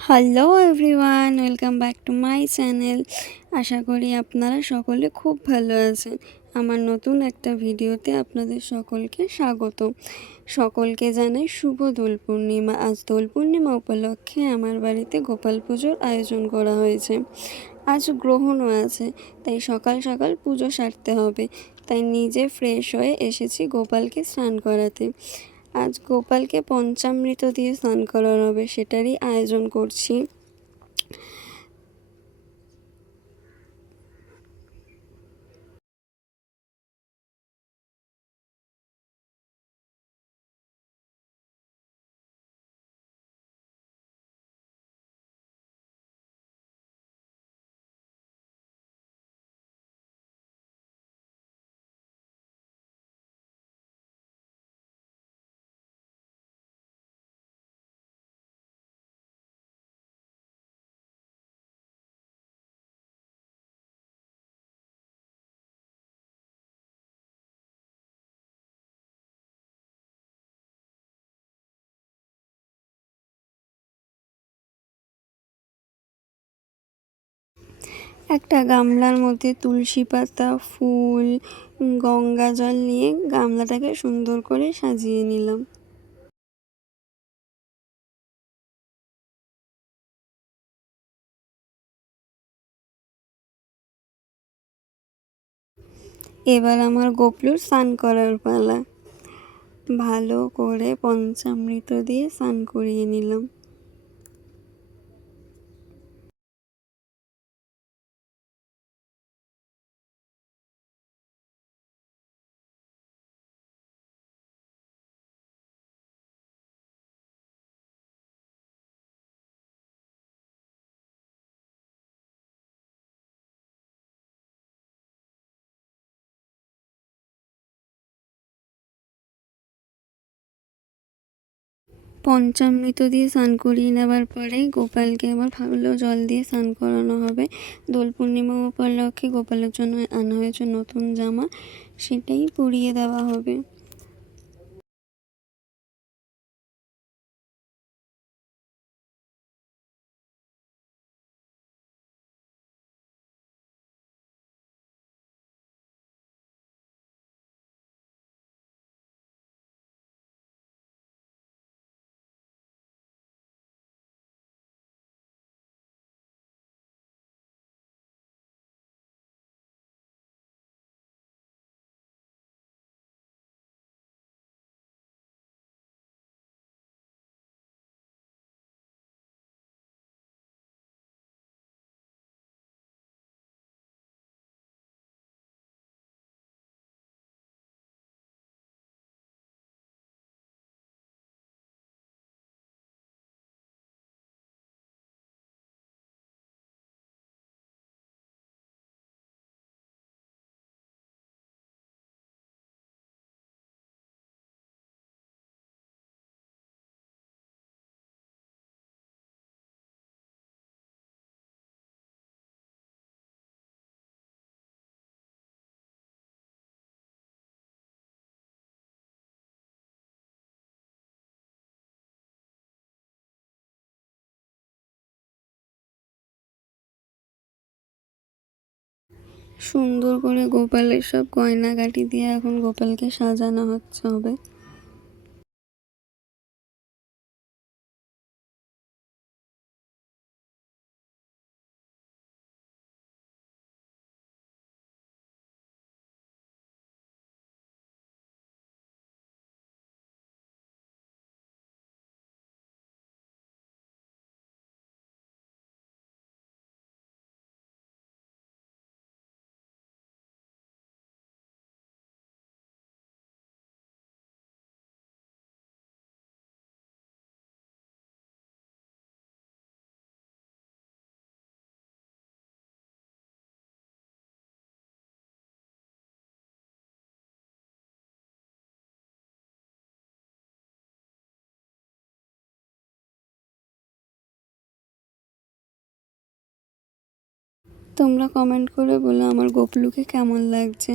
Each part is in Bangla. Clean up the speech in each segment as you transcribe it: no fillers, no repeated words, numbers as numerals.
Hello everyone, welcome back to my channel. আশা করি আপনারা সকলে খুব ভালো আছেন। আমার নতুন একটা ভিডিওতে আপনাদের সকলকে স্বাগত। সকলকে জানাই শুভ দোল পূর্ণিমা। আজ দোল পূর্ণিমা উপলক্ষে আমার বাড়িতে গোপাল পুজোর আয়োজন করা হয়েছে। আজ গ্রহণও আছে, তাই সকাল সকাল পুজো সারতে হবে। তাই নিজে ফ্রেশ হয়ে এসেছি গোপালকে স্নান করাতে। আজ গোপালকে পঞ্চামৃত দিয়ে স্নান করানো হবে, সেটারই আয়োজন করছি। একটা গামলার মধ্যে তুলসী পাতা, ফুল, গঙ্গা জল নিয়ে গামলাটাকে সুন্দর করে সাজিয়ে নিলাম। এবার আমার গোপলুর স্নান করার পালা। ভালো করে পঞ্চামৃত দিয়ে স্নান করিয়ে নিলাম। পঞ্চামৃত দিয়ে স্নান করিয়ে নেওয়ার পরে গোপালকে আবার ভালো জল দিয়ে স্নান করানো হবে। দোল পূর্ণিমা উপলক্ষে গোপালের জন্য আনা হয়েছে নতুন জামা, সেটাই পরিয়ে দেওয়া হবে। সুন্দর করে গোপালের সব গয়নাগাটি দিয়ে এখন গোপালকে সাজানো হচ্ছে হবে। তোমরা কমেন্ট করে বলো আমার গোপলুকে কেমন লাগছে।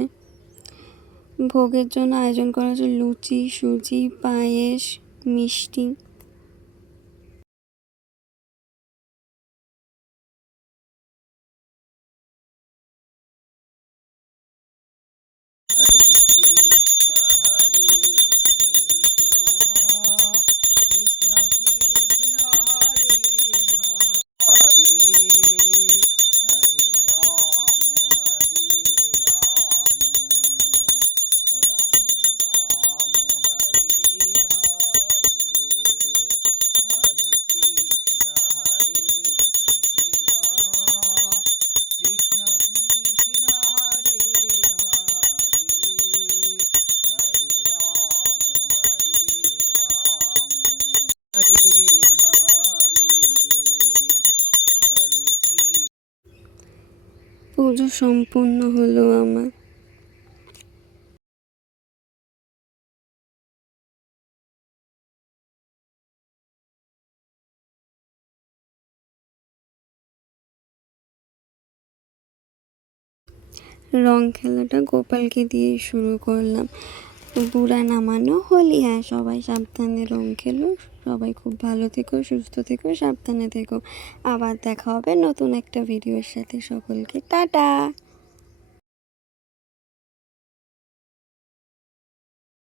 ভোগের জন্য আয়োজন করা হচ্ছে লুচি, সুজি, পায়েস, মিষ্টি। পুজো সম্পূর্ণ হলো আমার। রং খেলাটা গোপালকে দিয়ে শুরু করলাম। বুড়া নামানো হোলি। হ্যাঁ, সবাই সাবধানে রং খেলো। সবাই খুব ভালো থেকো, সুস্থ থেকো, সাবধানে থেকো। আবার দেখা হবে নতুন একটা ভিডিওর সাথে। সকলকে টাটা।